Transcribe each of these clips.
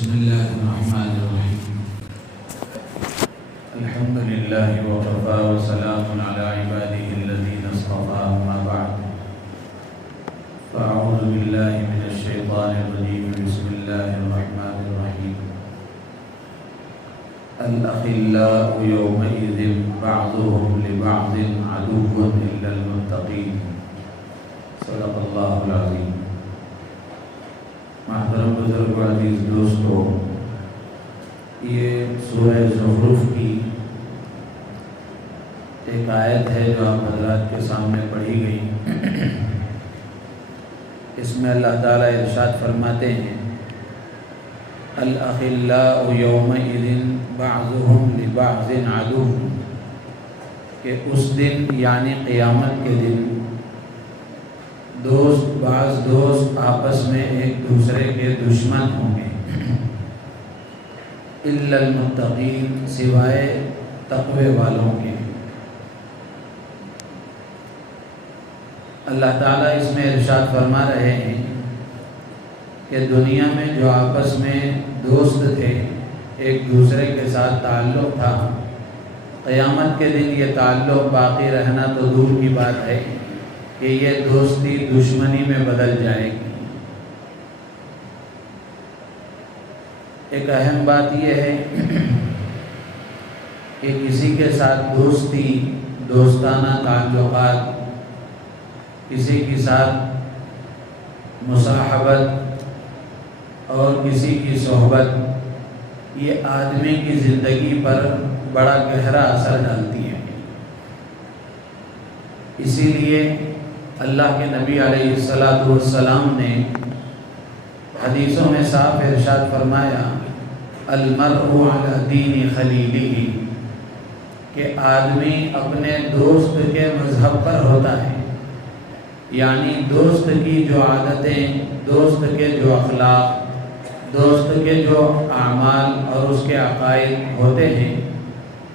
بسم الله الرحمن الرحيم. الحمد لله وكفى وسلام على عباده الذين اصطفى، أما بعد فأعوذ بالله من الشيطان الرجيم. بسم الله الرحمن الرحيم. الأخلاء يومئذ بعضهم لبعض عدو إلا المتقين. صدق الله العظيم. محترم بزرگ و عزیز دوستو، یہ سورہ زخرف کی ایک آیت ہے جو آپ حضرات کے سامنے پڑھی گئی. اس میں اللہ تعالیٰ ارشاد فرماتے ہیں الاخلاء یومئذ بعضهم لبعض عدو، کہ اس دن یعنی قیامت کے دن بعض دوست آپس میں ایک دوسرے کے دشمن ہوں گے. الا المتقین، سوائے تقوی والوں کے. اللہ تعالیٰ اس میں ارشاد فرما رہے ہیں کہ دنیا میں جو آپس میں دوست تھے، ایک دوسرے کے ساتھ تعلق تھا، قیامت کے دن یہ تعلق باقی رہنا تو دور کی بات ہے کہ یہ دوستی دشمنی میں بدل جائے گی. ایک اہم بات یہ ہے کہ کسی کے ساتھ دوستی، دوستانہ تعلقات، کسی کے ساتھ مصاحبت اور کسی کی صحبت، یہ آدمی کی زندگی پر بڑا گہرا اثر ڈالتی ہے. اسی لیے اللہ کے نبی علیہ السلام نے حدیثوں میں صاف ارشاد فرمایا المرء علی دین خلیلہ، کہ آدمی اپنے دوست کے مذہب پر ہوتا ہے. یعنی دوست کی جو عادتیں، دوست کے جو اخلاق، دوست کے جو اعمال اور اس کے عقائد ہوتے ہیں،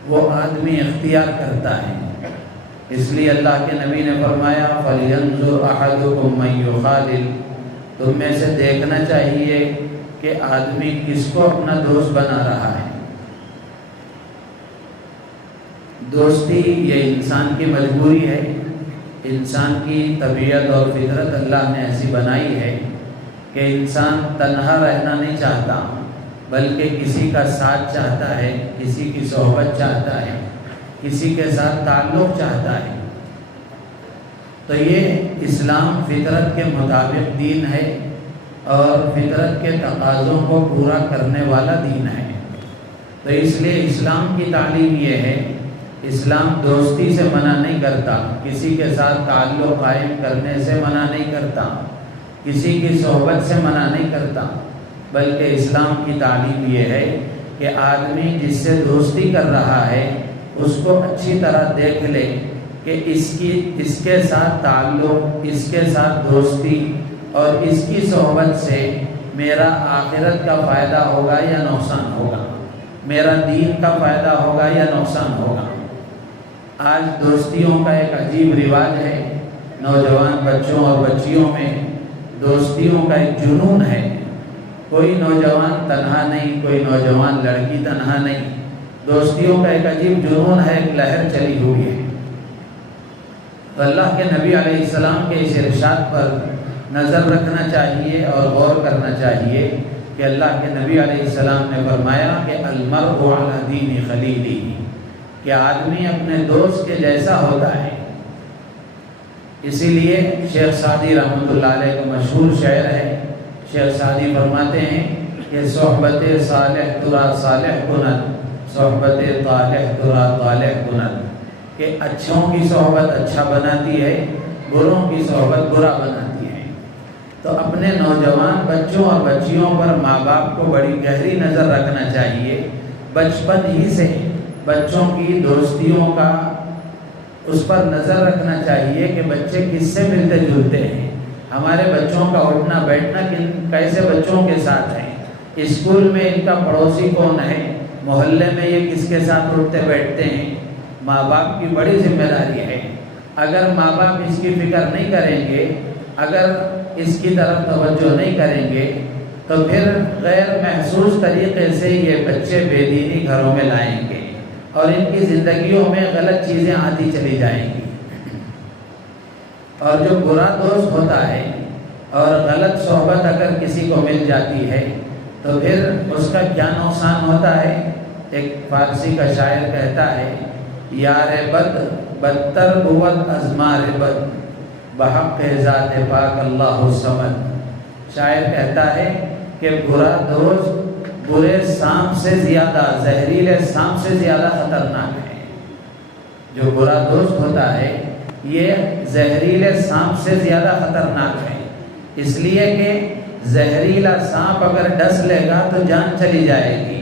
وہ آدمی اختیار کرتا ہے. اس لیے اللہ کے نبی نے فرمایا فَلْيَنْظُرْ أَحَدُكُمْ مَنْ يُخَالِلُ، تم میں سے دیکھنا چاہیے کہ آدمی کس کو اپنا دوست بنا رہا ہے. دوستی یہ انسان کی مجبوری ہے، انسان کی طبیعت اور فطرت اللہ نے ایسی بنائی ہے کہ انسان تنہا رہنا نہیں چاہتا، بلکہ کسی کا ساتھ چاہتا ہے، کسی کی صحبت چاہتا ہے، کسی کے ساتھ تعلق چاہتا ہے. تو یہ اسلام فطرت کے مطابق دین ہے اور فطرت کے تقاضوں کو پورا کرنے والا دین ہے. تو اس لیے اسلام کی تعلیم یہ ہے، اسلام دوستی سے منع نہیں کرتا، کسی کے ساتھ تعلق قائم کرنے سے منع نہیں کرتا، کسی کی صحبت سے منع نہیں کرتا، بلکہ اسلام کی تعلیم یہ ہے کہ آدمی جس سے دوستی کر رہا ہے اس کو اچھی طرح دیکھ لے کہ اس کے ساتھ تعلق، اس کے ساتھ دوستی اور اس کی صحبت سے میرا آخرت کا فائدہ ہوگا یا نقصان ہوگا، میرا دین کا فائدہ ہوگا یا نقصان ہوگا. آج دوستیوں کا ایک عجیب رواج ہے، نوجوان بچوں اور بچیوں میں دوستیوں کا ایک جنون ہے. کوئی نوجوان تنہا نہیں، کوئی نوجوان لڑکی تنہا نہیں. دوستیوں کا ایک عجیب جنون ہے، ایک لہر چلی ہوئی ہے. تو اللہ کے نبی علیہ السلام کے اس ارشاد پر نظر رکھنا چاہیے اور غور کرنا چاہیے کہ اللہ کے نبی علیہ السلام نے فرمایا کہ المرء علی دین خلیلہ، کہ آدمی اپنے دوست کے جیسا ہوتا ہے. اسی لیے شیخ سعدی رحمۃ اللہ علیہ کا مشہور شعر ہے. شیخ سعدی فرماتے ہیں کہ صحبت صالح ترا صالح کند، صحبت طالح ترا طالح کند، کہ اچھوں کی صحبت اچھا بناتی ہے، بروں کی صحبت برا بناتی ہے. تو اپنے نوجوان بچوں اور بچیوں پر ماں باپ کو بڑی گہری نظر رکھنا چاہیے. بچپن ہی سے بچوں کی دوستیوں کا اس پر نظر رکھنا چاہیے کہ بچے کس سے ملتے جلتے ہیں، ہمارے بچوں کا اٹھنا بیٹھنا کیسے بچوں کے ساتھ ہے، اسکول میں ان کا پڑوسی کون ہے، محلے میں یہ کس کے ساتھ اٹھتے بیٹھتے ہیں. ماں باپ کی بڑی ذمہ داری ہے. اگر ماں باپ اس کی فکر نہیں کریں گے، اگر اس کی طرف توجہ نہیں کریں گے تو پھر غیر محسوس طریقے سے یہ بچے بے دینی گھروں میں لائیں گے اور ان کی زندگیوں میں غلط چیزیں آتی چلی جائیں گی۔ اور جو برا دوست ہوتا ہے اور غلط صحبت اگر کسی کو مل جاتی ہے تو پھر اس کا کیا نقصان ہوتا ہے۔ ایک فارسی کا شاعر کہتا ہے، یار بد بدتر بود از مار بد، بحق ذات پاک اللہ الصمد۔ شاعر کہتا ہے کہ برا دوست برے سانپ سے زیادہ، زہریلے سانپ سے زیادہ خطرناک ہے۔ جو برا دوست ہوتا ہے یہ زہریلے سانپ سے زیادہ خطرناک ہے، اس لیے کہ زہریلا سانپ اگر ڈس لے گا تو جان چلی جائے گی،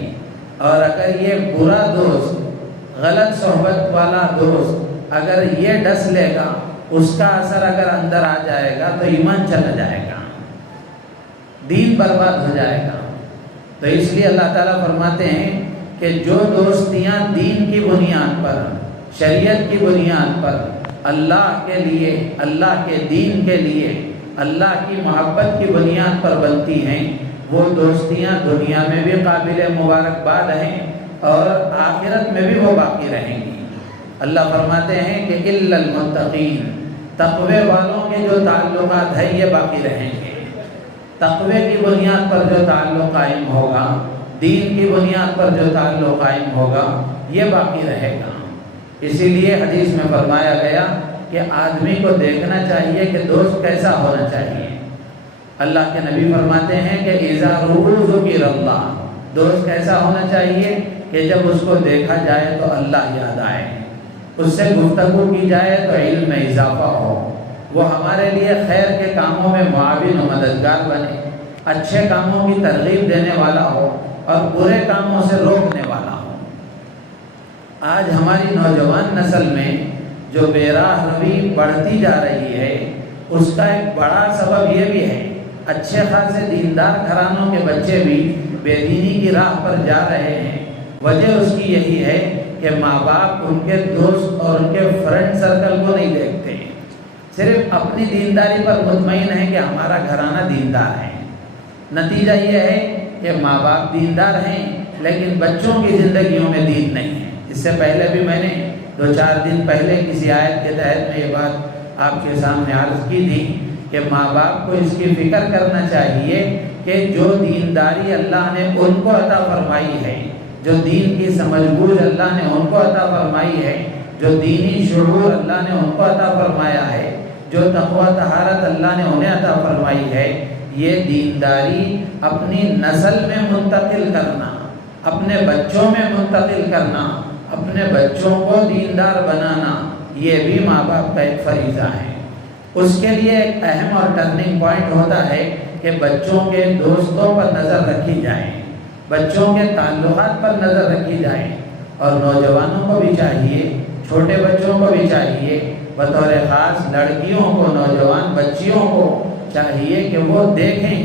اور اگر یہ برا دوست، غلط صحبت والا دوست اگر یہ ڈس لے گا، اس کا اثر اگر اندر آ جائے گا تو ایمان چلا جائے گا، دین برباد ہو جائے گا۔ تو اس لیے اللہ تعالیٰ فرماتے ہیں کہ جو دوستیاں دین کی بنیاد پر، شریعت کی بنیاد پر، اللہ کے لیے، اللہ کے دین کے لیے، اللہ کی محبت کی بنیاد پر بنتی ہیں، وہ دوستیاں دنیا میں بھی قابل مبارکباد ہیں اور آخرت میں بھی وہ باقی رہیں گی۔ اللہ فرماتے ہیں کہ الا المتقین، تقوی والوں کے جو تعلقات ہیں یہ باقی رہیں گے۔ تقوی کی بنیاد پر جو تعلق قائم ہوگا، دین کی بنیاد پر جو تعلق قائم ہوگا، یہ باقی رہے گا۔ اسی لیے حدیث میں فرمایا گیا کہ آدمی کو دیکھنا چاہیے کہ دوست کیسا ہونا چاہیے۔ اللہ کے نبی فرماتے ہیں کہ اذا رؤوا ذکر اللہ، دوست کیسا ہونا چاہیے کہ جب اس کو دیکھا جائے تو اللہ یاد آئے، اس سے گفتگو کی جائے تو علم میں اضافہ ہو، وہ ہمارے لیے خیر کے کاموں میں معاون و مددگار بنے، اچھے کاموں کی ترغیب دینے والا ہو اور برے کاموں سے روکنے والا ہو۔ آج ہماری نوجوان نسل میں جو بے راہ روی بڑھتی جا رہی ہے، اس کا ایک بڑا سبب یہ بھی ہے، اچھے خاصے دیندار گھرانوں کے بچے بھی بے دینی کی راہ پر جا رہے ہیں۔ وجہ اس کی یہی ہے کہ ماں باپ ان کے دوست اور ان کے فرینڈ سرکل کو نہیں دیکھتے، صرف اپنی دینداری پر مطمئن ہے کہ ہمارا گھرانہ دیندار ہے۔ نتیجہ یہ ہے کہ ماں باپ دیندار ہیں لیکن بچوں کی زندگیوں میں دین نہیں ہے۔ اس سے پہلے بھی میں نے 2-4 دن پہلے کسی آیت کے تحت میں یہ بات آپ کے سامنے عرض کی تھی کہ ماں باپ کو اس کی فکر کرنا چاہیے کہ جو دینداری اللہ نے ان کو عطا فرمائی ہے، جو دین کی سمجھ بوجھ اللہ نے ان کو عطا فرمائی ہے، جو دینی شعور اللہ نے ان کو عطا فرمایا ہے، جو تقوی طہارت اللہ نے انہیں عطا فرمائی ہے، یہ دینداری اپنی نسل میں منتقل کرنا، اپنے بچوں میں منتقل کرنا، اپنے بچوں کو دیندار بنانا، یہ بھی ماں باپ کا ایک فریضہ ہے۔ اس کے لیے ایک اہم اور ٹرننگ پوائنٹ ہوتا ہے کہ بچوں کے دوستوں پر نظر رکھی جائے، بچوں کے تعلقات پر نظر رکھی جائے، اور نوجوانوں کو بھی چاہیے، چھوٹے بچوں کو بھی چاہیے، بطور خاص لڑکیوں کو، نوجوان بچیوں کو چاہیے کہ وہ دیکھیں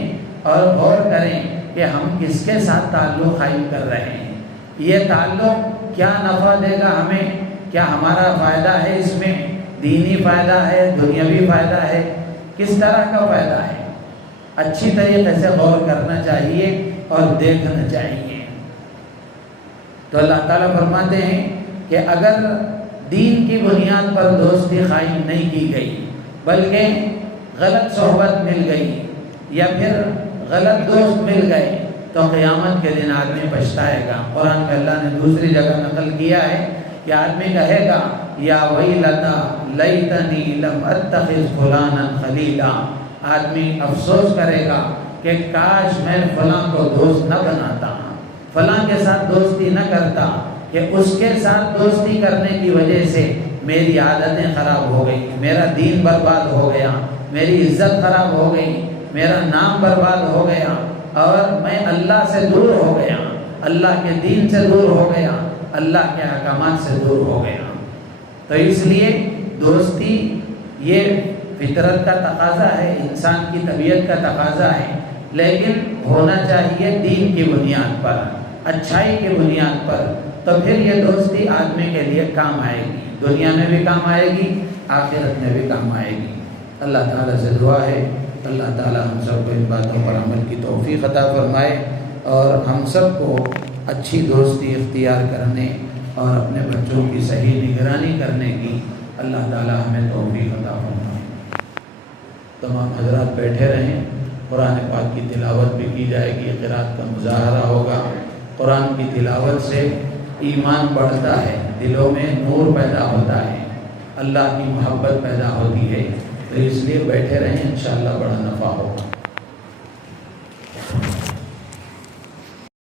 اور غور کریں کہ ہم کس کے ساتھ تعلق قائم کر رہے ہیں، یہ تعلق کیا نفع دے گا ہمیں، کیا ہمارا فائدہ ہے اس میں، دینی فائدہ ہے، دنیاوی فائدہ ہے، کس طرح کا فائدہ ہے، اچھی طریقے سے غور کرنا چاہیے اور دیکھنا چاہیے۔ تو اللہ تعالیٰ فرماتے ہیں کہ اگر دین کی بنیاد پر دوستی قائم نہیں کی گئی بلکہ غلط صحبت مل گئی یا پھر غلط دوست مل گئے تو قیامت کے دن آدمی پچھتائے گا۔ قرآن میں اللہ نے دوسری جگہ نقل کیا ہے کہ آدمی کہے گا یا ویلتا لیتنی لم اتخذ فلانا خلیلا، آدمی افسوس کرے گا کہ کاش میں فلاں کو دوست نہ بناتا، فلاں کے ساتھ دوستی نہ کرتا، کہ اس کے ساتھ دوستی کرنے کی وجہ سے میری عادتیں خراب ہو گئی، میرا دین برباد ہو گیا، میری عزت خراب ہو گئی، میرا نام برباد ہو گیا، اور میں اللہ سے دور ہو گیا، اللہ کے دین سے دور ہو گیا، اللہ کے احکامات سے دور ہو گیا۔ تو اس لیے دوستی یہ فطرت کا تقاضا ہے، انسان کی طبیعت کا تقاضا ہے، لیکن ہونا چاہیے دین کی بنیاد پر، اچھائی کی بنیاد پر، تو پھر یہ دوستی آدمی کے لیے کام آئے گی، دنیا میں بھی کام آئے گی، آخرت میں بھی کام آئے گی۔ اللہ تعالیٰ سے دعا ہے اللہ تعالی ہم سب کو ان باتوں پر عمل کی توفیق عطا فرمائے اور ہم سب کو اچھی دوستی اختیار کرنے اور اپنے بچوں کی صحیح نگرانی کرنے کی اللہ تعالی ہمیں توفیق عطا فرمائے۔ تمام حضرات بیٹھے رہیں، قرآن پاک کی تلاوت بھی کی جائے گی، قرات کا مظاہرہ ہوگا۔ قرآن کی تلاوت سے ایمان بڑھتا ہے، دلوں میں نور پیدا ہوتا ہے، اللہ کی محبت پیدا ہوتی ہے، تو اس لیے بیٹھے رہیں، انشاءاللہ بڑا نفع ہوگا۔